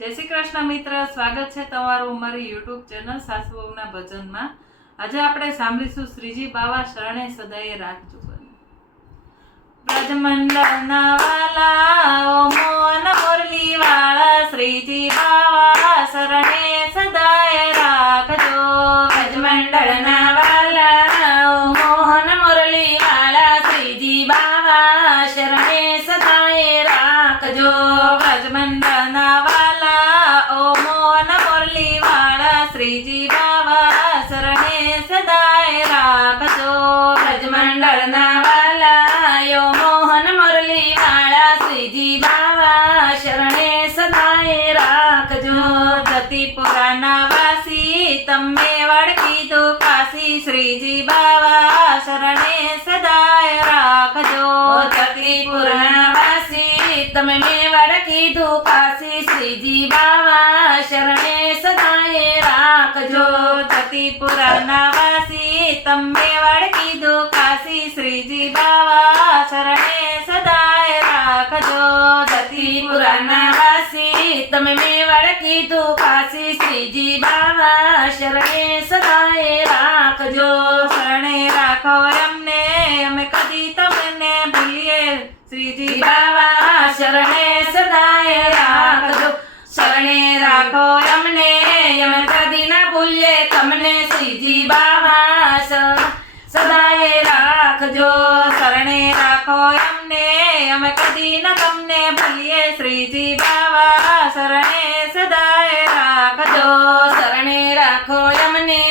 જય શ્રી કૃષ્ણ મિત્ર, સ્વાગત છે તમારું મારી યુટ્યુબ ચેનલ સાસુ વહુના ભજનમાં. આજે આપણે સાંભળીશું શ્રીજી બાવા શરણે સદાય રાખજો. બ્રજમંડળના વાલા ઓ મોન મુરલી વાળા, શ્રીજી બાવા શરણે સદાય રાખજો. બ્રજમંડળના વાલા ઓ મોહન મુરલી વાળા, શ્રીજી બાવા શરણે સદાય રાખજો. બ્રજમંડળના વાલા ઓ મોન મુરલી વાળા, શ્રીજી બાવા શરણે સદાય રાખજો. બ્રજમંડળના વાલા યો મોહન મુરલી વાળા, શ્રીજી બાવા શરણે સદાય રાખજો. જતીપુરાના વાસી તમે વળકીધો કાશી, શ્રીજી બાવા શરણે સદાય રાખજો. જતીપુરના વાસી તમે મેવાડ કીધું કાશી, શ્રીજી બાવા શરણે સદાય રાખજો. જતીપુરાના વાસી તમે વળકીધો કાશી, શ્રીજી બાવા શરણે સદાય રાખજો. જતીપુરાના વાસી તમે મેવાડ કીધું કાશી, શ્રીજી બાવા શરણે સદાય રાખજો. શરણે રાખો અમને, અમે કદી તમને ભૂલીએ, શ્રીજી બાવા શરણે સદાય રાખજો. શરણે રાખો અમને, અમે કદી ના ભૂલીએ તમને, શ્રીજી બાવા સદાય રાખજો. શરણે રાખો અમને, અમે કદી ન તમને ભૂલીએ, શ્રીજી બાવા શરણે સદાય રાખજો. શરણે રાખો અમને,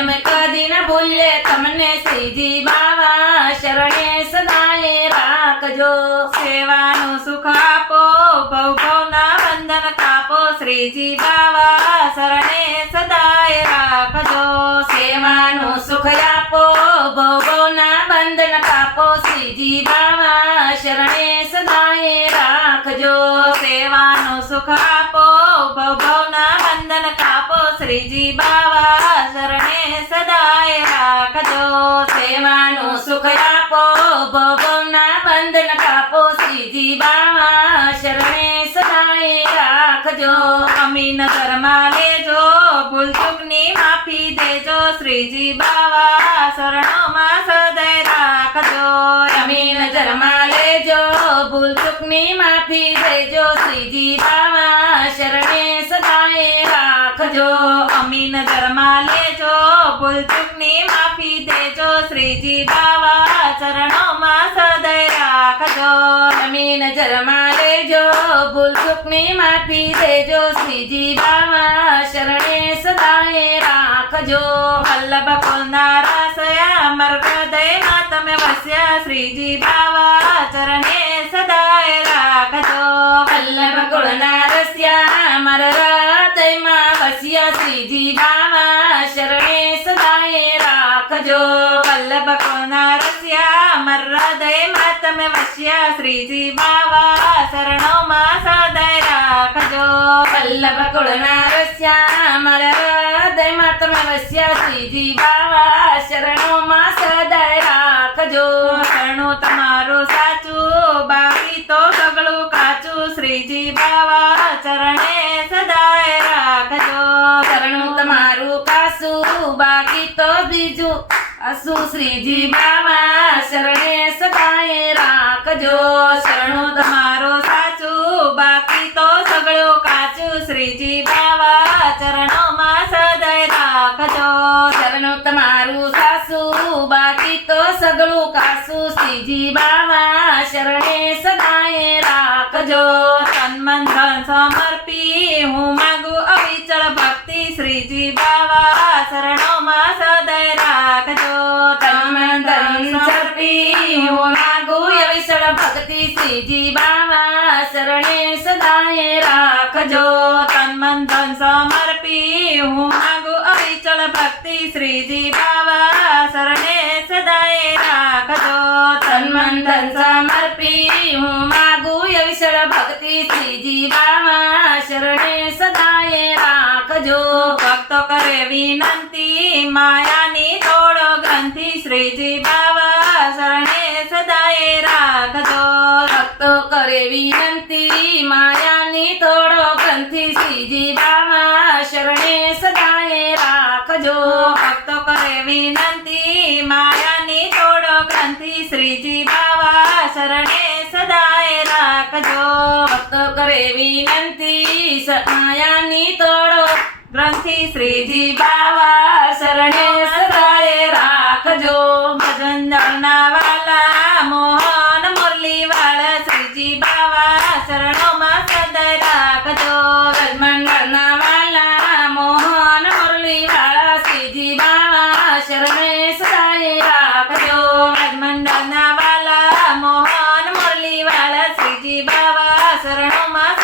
અમે કદી ના ભૂલીએ તમને, શ્રીજી બાવા શરણે સદાય રાખજો. સેવાનું સુખ આપો, ભવ ભવના બંધન કાપો, શ્રીજી બાવા શરણે સદાય રાખજો. સેવાનું સુખ આપો, ભવના બંધન કાપો, શ્રીજી બાવા શરણે સદાય રાખજો. સેવાનું સુખ આપો, ભવ ભવના બંધન કાપો, શ્રીજી બાવા શરણે સદાય રાખજો. સેવાનું સુખ આપો, ભવના બંધન કાપો, શ્રીજી બાવા શરણે સદાય રાખજો. અમીન ધર્મા લેજો, ભૂલ ચૂકની માફી દેજો, શ્રીજી બાવા શરણોમાં સદાય રાખજો. અમી નજરમાં લેજો, ભૂલ ચૂકની માફી દેજો, શ્રીજી બાવા શરણે સદાય રાખજો. અમીન ધર્મા લેજો, ભૂલ ચૂકની માફી દેજો, શ્રીજી બાવા ચરણોમાં સદાય રાખજો. અમી નજરમાં લેજો, ભૂલ ચૂકની માફી દેજો, શ્રીજી બાવા શરણે સદાય રાખજો. વલ્લભ કુલના રાસયા અમર હૃદયમાં તમે વસ્યા, શ્રીજી બાવા ચરણે સદાય રાખજો. વલ્લભ કુળના રસ્યા મારા હૃદયમાં વસ્યા, શ્રીજી બાવા શરણે સદાય રાખજો. વલ્લભ કુલના રસ્યા અમર હૃદયમાં તમે વસ્યા, શ્રીજી બાવા શરણોમાં સદાય રાખજો. વલ્લભ કુળના રસ્યા મારા હૃદયમાં તમે વસ્યા, શ્રીજી બાવા શરણોમાં સદાય રાખજો. શરણું તમારું સાચું, બાકી તો સગળું કાચું, શ્રીજી બાવા ચરણે સદાય રાખજો. શરણું તમારું કાસું, બાકી તો બીજું આસુ, શ્રીજી બાવા શરણે સદાય રાખજો. શરણું તમારું સાચું, બાકી તો સગળું કાચું, શ્રીજી બાવા ચરણોમાં સદાય રાખજો. શરણું તમારું સાસુ, બાકી તો સગળું કાસું, શ્રીજી બાવા શરણે સદાય રાખજો. તન મન ધન સમર્પી હું માગું અવિચળ ભક્તિ, શ્રીજી બાવા શરણોમાં સદાય રાખજો. તમ ધન સર્પી હું માગું અવિચળ ભક્તિ, શ્રીજી બાવા શરણે સદાય રાખજો. તન મન ધન સમર્પી હું માગું અવિચળ ભક્તિ, શ્રીજી બાવા શરણે સદાય રાખજો. તન મન ધન સમર્પી હું માગું અવિચળ ભક્તિ, શ્રીજી બાવા શરણે સદાય રાખજો. ભક્તો કરે વિનંતી, માયાની તોડો ગ્રંથિ, શ્રીજી બાવા શરણે સદાય રાખજો. ભક્તો કરે વિનંતી, માયાની તોડો ગ્રંથિ, શ્રી શ્રીજી બાવા શરણે સદાય રાખજો ભક્તો કરે વિનંતી માયાની તોડો ગ્રંથિ શ્રીજી બાવા શરણે સદાય રાખજો ભક્તો કરે વિનંતી માયાની તોડો ગ્રંથિ શ્રીજી બાવા શરણે સદાય રાખજો ભજન દળના વાલા મોહન મુરલી વાળા શ્રીજી બાવા શરણોમાં સદાય રાખજો મંડળના વાલા મોહન મુરલી વાળા શ્રીજી બાવા શરણે સદાય રાખજો મંડળના વાલા મોહન મુરલી વાળા શ્રીજી બાવા શરણોમાં